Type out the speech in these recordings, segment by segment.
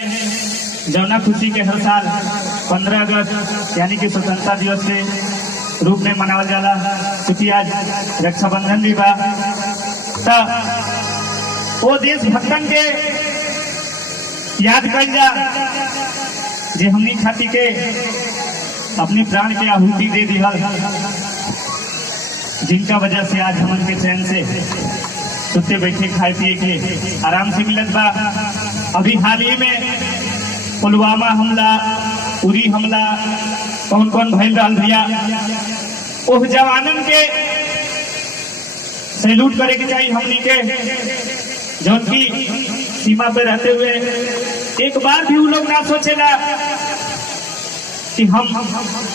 जौना खुशी के हर साल 15 अगस्त यानी कि स्वतंत्रता दिवस के रूप में मनावल जाला। क्योंकि आज रक्षाबंधन भी बा, तो वो देशभक्तन के याद कर जा जे हमनी खाती के अपनी प्राण के आहुति दे दिया, जिनका वजह से आज हमन के चैन से सुते बैठे खाए पिए के आराम से मिलत बा। अभी हाल ही में पुलवामा हमला, उरी हमला कौन कौन भइल रहल भैया, ओह जवानन के सैल्यूट करे के चाहिए हमनी के, जो की सीमा पे रहते हुए एक बार भी वो लोग ना सोचेला कि हम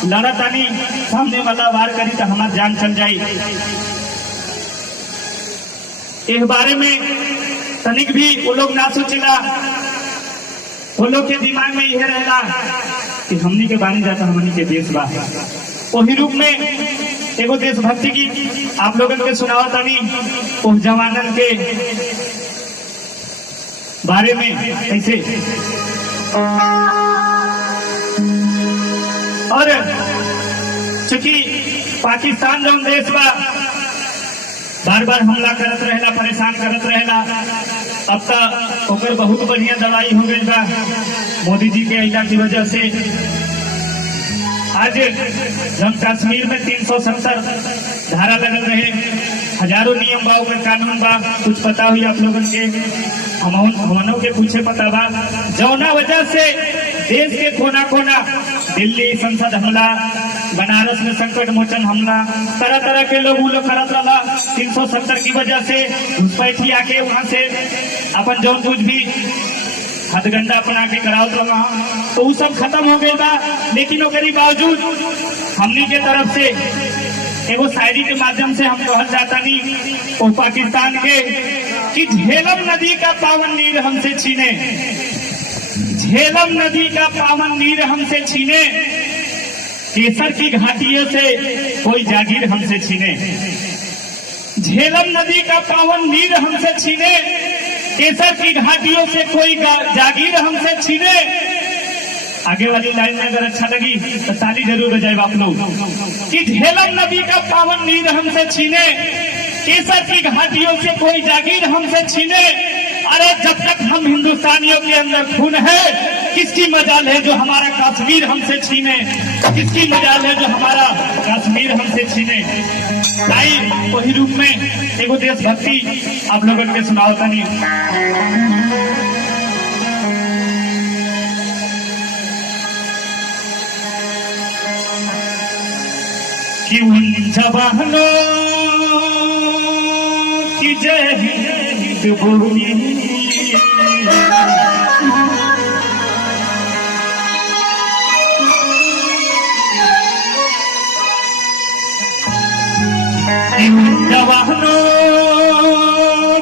लड़त आनी, सामने वाला वार करी तो हमार जान चल जाई। इस बारे में तनिक भी वो लोग ना सोचेला। वो लोग के दिमाग में यह रहेला कि हमनी के बानी जाता हमनी के देश बा। वही रूप में एगो देशभक्ति की आप लोगन के सुनावा तानी उस जवानन के बारे में कैसे। और चूंकि पाकिस्तान जो देश बा बार बार हमला करत रहेला, परेशान करत रहेला, अब तक ओकर बहुत बढ़िया दवाई हो गई बा मोदी जी के अइला की वजह से। आज जम्मू कश्मीर में 370 धारा लगल रहे, हजारों नियम बा, ओकर कानून बा, कुछ पता हुई आप लोगन के, हमनों के पूछे पता बा। जौना वजह से देश के कोना कोना, दिल्ली संसद हमला, बनारस में संकट मोचन हमला, तरह तरह के लोग वो लोग करत रहा। 370 की वजह से घुसपैठी आके वहां से अपन जो कुछ भी हथगंडा अपना के करावत रहा, तो वो सब खत्म हो गई बा। लेकिन ओकरी बावजूद हमनी के तरफ से एगो शायरी के माध्यम से हम कहल जाता नहीं वो पाकिस्तान के कि झेलम नदी का पावन नीर हमसे छीने, झेलम नदी का पावन नीर हमसे छीने, केसर की घाटियों से कोई जागीर हमसे छीने। झेलम नदी का पावन नीर हमसे छीने, केसर की घाटियों से कोई जागीर हमसे छीने। आगे वाली लाइन में अगर अच्छा लगी तो ताली जरूर बजाए आप लोग कि झेलम नदी का पावन नीर हमसे छीने, केसर की घाटियों से कोई जागीर हमसे छीने। अरे जब तक हम हिंदुस्तानियों के अंदर खून है, किसकी मजाल है जो हमारा कश्मीर हमसे छीने, किसकी मजाल है जो हमारा कश्मीर हमसे छीने। ताई वही रूप में एगो देशभक्ति आप लोगों के सुनाओ तनी कि उन जवानों की जय हिंद बोली, उन जवानों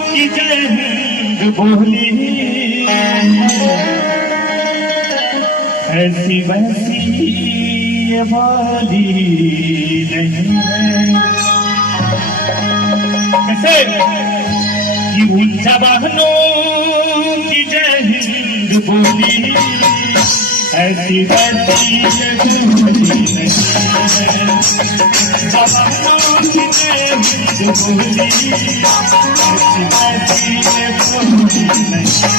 की जय हिंद बोली, ऐसी वैसी ये बोली नहीं है। कैसे कि उन जवानों की जय हिंद बोली, ऐसी वैसी ये बोली नहीं है। जवानों की जय हिंद बोली, ऐसी वैसी ये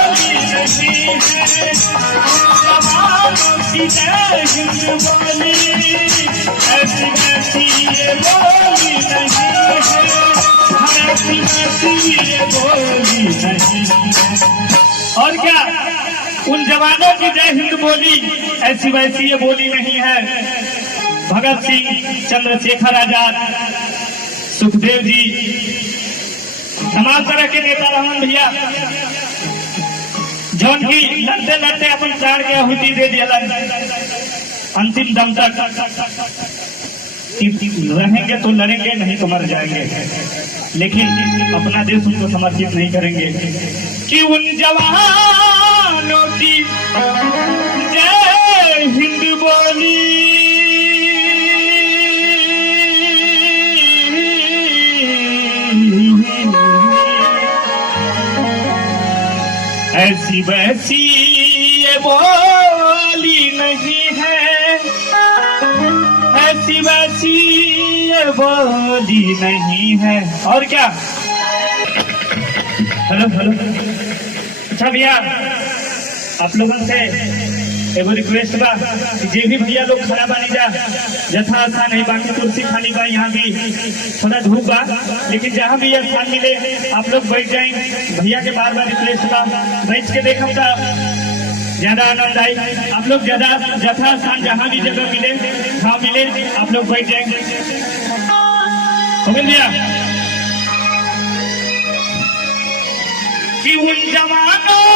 बोली नहीं है। जवानों की जय हिंद बोली, ऐसी वैसी ये बोली नहीं और क्या उन जवानों की जय हिंद बोली ऐसी वैसी ये बोली नहीं है। भगत सिंह, चंद्रशेखर आजाद, सुखदेव जी, तमाम तरह के नेता रहन भैया, जौन की लड़ते लड़ते अपन प्राण के आहुति दे दिया अंतिम दम तक। रहेंगे तो लड़ेंगे, नहीं तो मर जाएंगे, लेकिन अपना देश उनको समर्पित नहीं करेंगे। कि उन जवानों की जय हिंद बोली, ऐसी वैसी ये बोली नहीं है, ऐसी वैसी ये बोली नहीं है। और क्या? हेलो हेलो, अच्छा भैया आप लोगों से एगो रिक्वेस्ट बा कि जे भी भैया लोग खड़ा बानी जा जथा स्थान है, बाकी कुर्सी खाली बा, यहाँ भी थोड़ा धूप बा, लेकिन जहाँ भी स्थान मिले आप लोग बैठ जाएं। भैया के बार बार रिक्वेस्ट बा, बैठ के देखम का ज्यादा आनंद आई। आप लोग ज्यादा जथा स्थान जहाँ भी जगह मिले, जहाँ मिले आप लोग बैठ जाएंगे। हो गया भैया? कि उन जवानों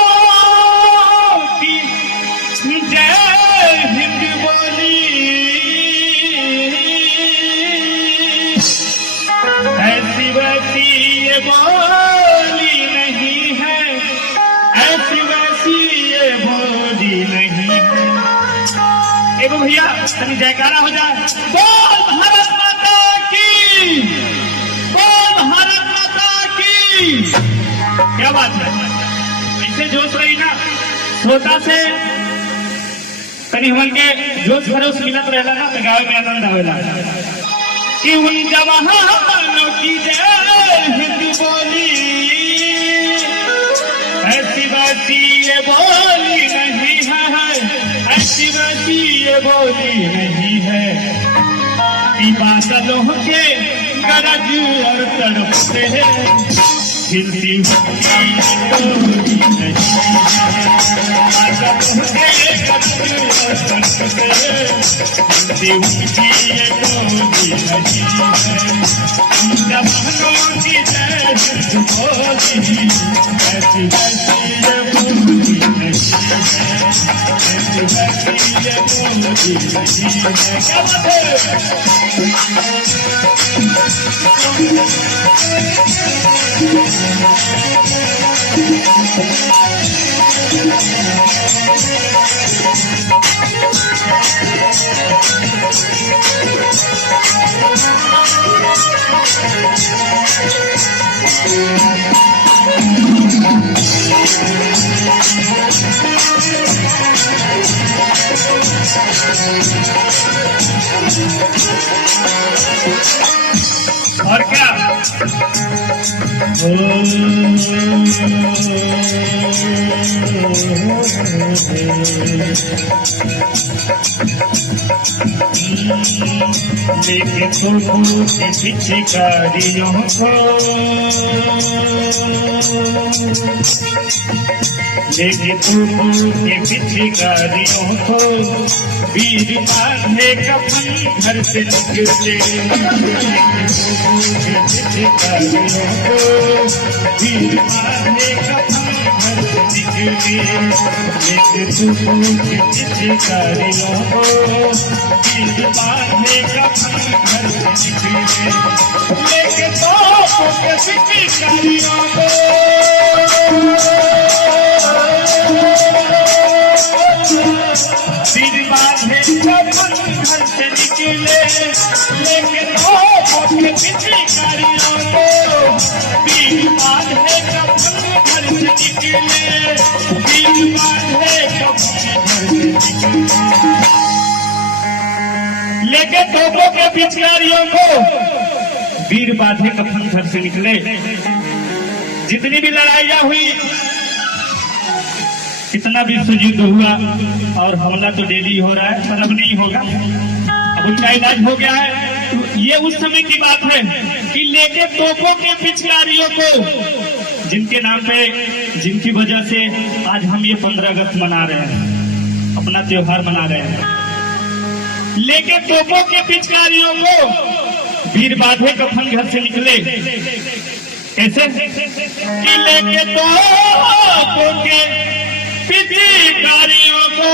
की जय हिंद बोली, ऐसी वैसी ये बोली नहीं है, ऐसी वैसी ये बोली नहीं है। एगो भैया तनी जयकारा हो जाए, बोल भारत माता की, बोल भारत माता की। क्या बात है, ऐसे जोश रही ना, श्रोता से तनी हमन के जोश भरोस मिलत रहेला ना, तो गावे में आनंद आवेला। कि उन जवानों की जय हिंद बोली, ऐसी वैसी ये बोली नहीं है, ऐसी वैसी ये बोली नहीं है। कि बादलों के गरज और तड़प से हिलती हुई डोरी नहीं है, बादलों के गरज और तड़प से हिलती हुई ये डोरी नहीं है। जवानों की जय हिंद बोली, ऐसी वैसी ये बोली नहीं है, ऐसी वैसी ये बोली नहीं है। क्या बात है? और क्या? लेके तो के पिचकारियों को, लेके तो के पिचकारियों को, वीर बांधे कफन घर से निकले। पिचकारियों को वीर बांधे कफन घर से निकले। लेके तो के पिचकारियों को, वीर बांधे कफन घर से निकले। लेके तो के पिचकारियों को, वीर बांधे कफन घर से निकले। लेकिन के पिचकारियों को, वीर बांधे कफन घर से निकले। वीर बांधे कफन घर से निकले। लेके तोपों के पिचकारियों को, वीर बांधे कफन घर से निकले। जितनी भी लड़ाइयाँ हुई, कितना भी युद्ध हुआ, और हमला तो डेली हो रहा है, पर अब नहीं होगा, अब उनका इलाज हो गया है। तो ये उस समय की बात है कि लेके तोपों के पिचकारियों को, जिनके नाम पे, जिनकी वजह से आज हम ये 15 अगस्त मना रहे हैं, अपना त्योहार मना रहे हैं। लेके तोपों के पिचकारियों को, वीर बांधे कफन घर से निकले। कैसे? कि लेके तोपों के पिचकारियों को,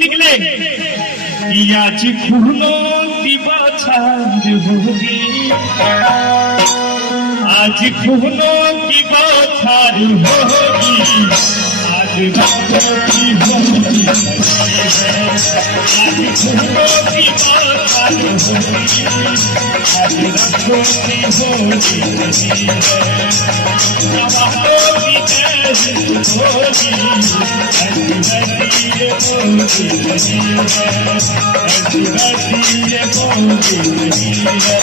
निकले कि आज फूलों की बौछार होगी, आज फूलों की बौछार होगी, आज रंगों की होली है, आज फूलों की बौछार होगी, आज रंगों की होली है, नवाबों की जैसी होली, ऐसी वैसी ये होली नहीं है, ऐसी वैसी ये होली नहीं है।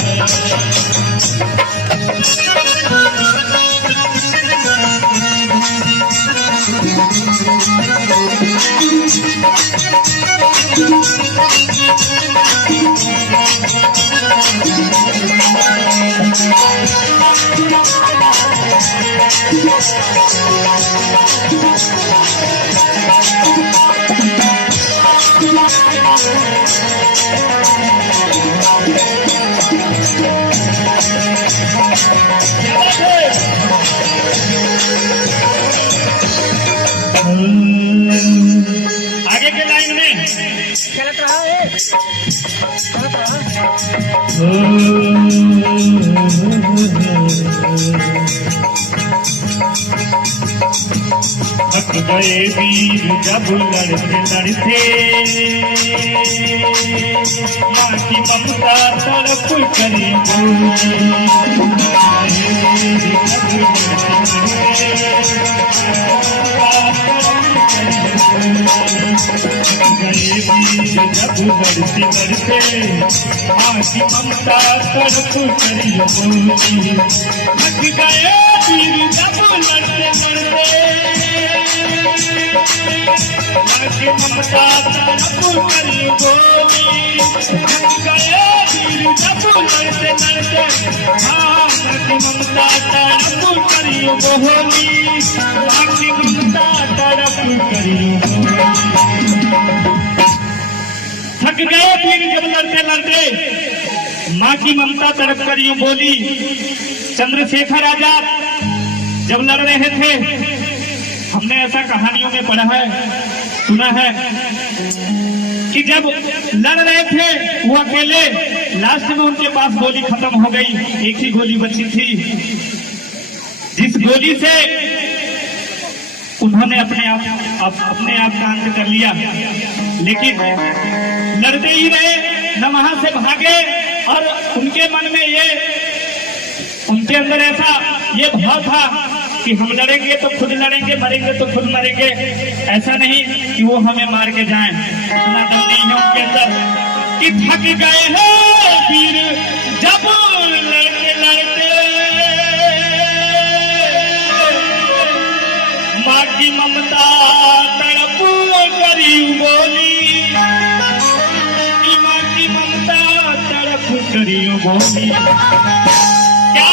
आगे के लाइन में चलत रहा है, चलत रहा। थक गए वीर जब लड़ते लड़ते, माँ की ममता तड़प करी जब लड़ते लड़ते, माँ की ममता तड़प करी बोली। थक गए वीर जब लड़ते लड़ते, माँ की ममता तड़प करी बोली। थक गए वीर जब लड़ते लड़ते, माँ की ममता तड़प करी बोली, माँ की ममता तड़प करी बोली। थक गए वीर जब लड़ते लड़ते, माँ की ममता तड़प कर यूं बोली। चंद्रशेखर आजाद जब लड़ रहे थे, हमने ऐसा कहानियों में पढ़ा है, सुना है कि जब लड़ रहे थे वो अकेले, लास्ट में उनके पास गोली खत्म हो गई, एक ही गोली बची थी, जिस गोली से उन्होंने अपने आप का अंत कर लिया। लेकिन लड़ते ही रहे, न वहां से भागे, और उनके मन में उनके अंदर ऐसा ये भाव था कि हम लड़ेंगे तो खुद लड़ेंगे, मरेंगे तो खुद मरेंगे, ऐसा नहीं कि वो हमें मार के जाएं। इतना डर नहीं है उनके अंदर कि थक गए हैं वीर जब लड़ते लड़ते, माँ की ममता तड़प करी बोली, माँ की ममता तड़प करी बोली। क्या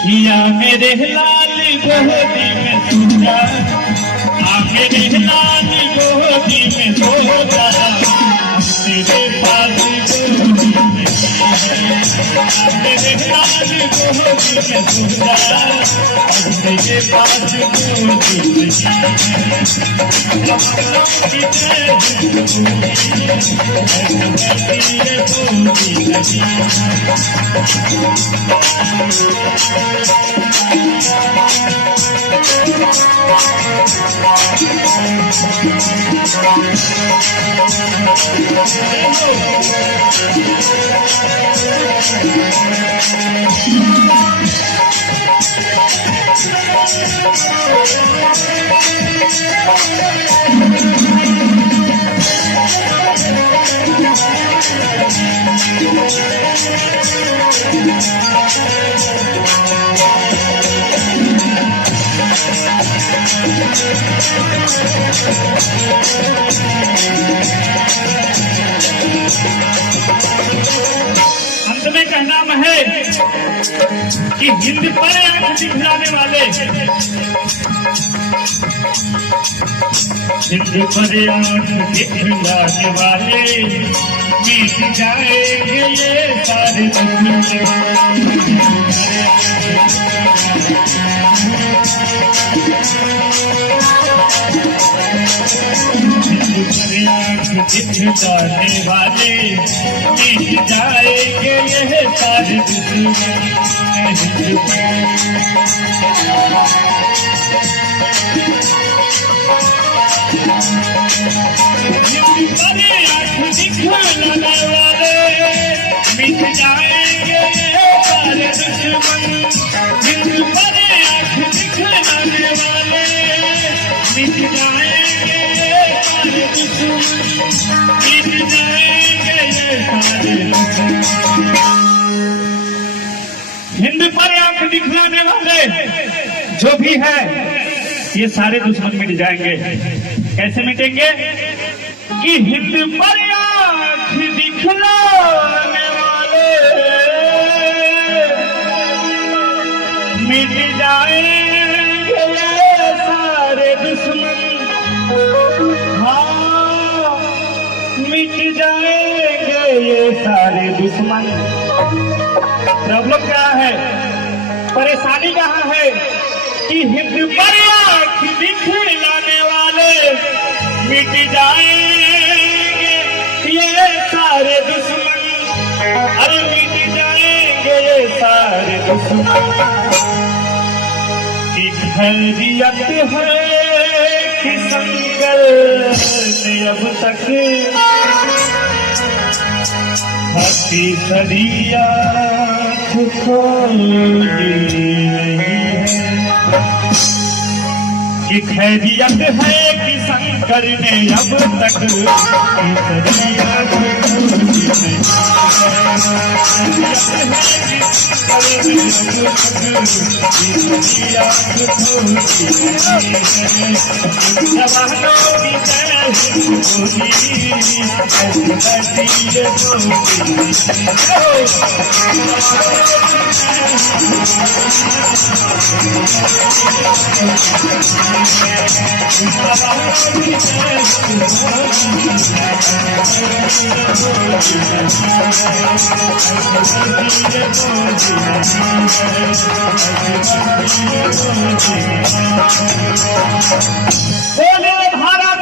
किया मेरे लाल गोदी में सोचा, मेरे लाल गोदी में सोचा, तेरे पास गोदी में, मेरे लाल गोदी में सोचा, तेरे पास गोदी में, अंत में कहना है कि हिंद पर आंख दिखलाने वाले, हिंद पर आंख दिखलाने वाले मिट जाएंगे ये सारे दुश्मन। दिख जाने वाले मिट जाएंगे ये सारे दिखलाने वाले मिट जाएंगे ये सारे दुश्मन जिंदगी पर आँख दिखलाने वाले मिट जाएंगे ये सारे दुश्मन मिट जाएंगे ये सारे दुश्मन। हिंद पर आंख दिखलाने वाले जो भी है ये सारे दुश्मन मिट जाएंगे। कैसे मिटेंगे कि हिंद पर आंख दिखलाने वाले मिट जाएंगे ये सारे दुश्मन। हाँ मिट जाएंगे ये सारे दुश्मन। प्रॉब्लम क्या है, परेशानी कहाँ है कि हिंद पर आँख दिखलाने वाले मिट जाएंगे ये सारे दुश्मन। अरे मिट जाएंगे ये सारे दुश्मन। की खैरियत है कि संकर ने अब तक हसी सरिया खोली नहीं है। कि खैरियत है कि शंकर ने अब तक सरिया खोली नहीं बोले भारत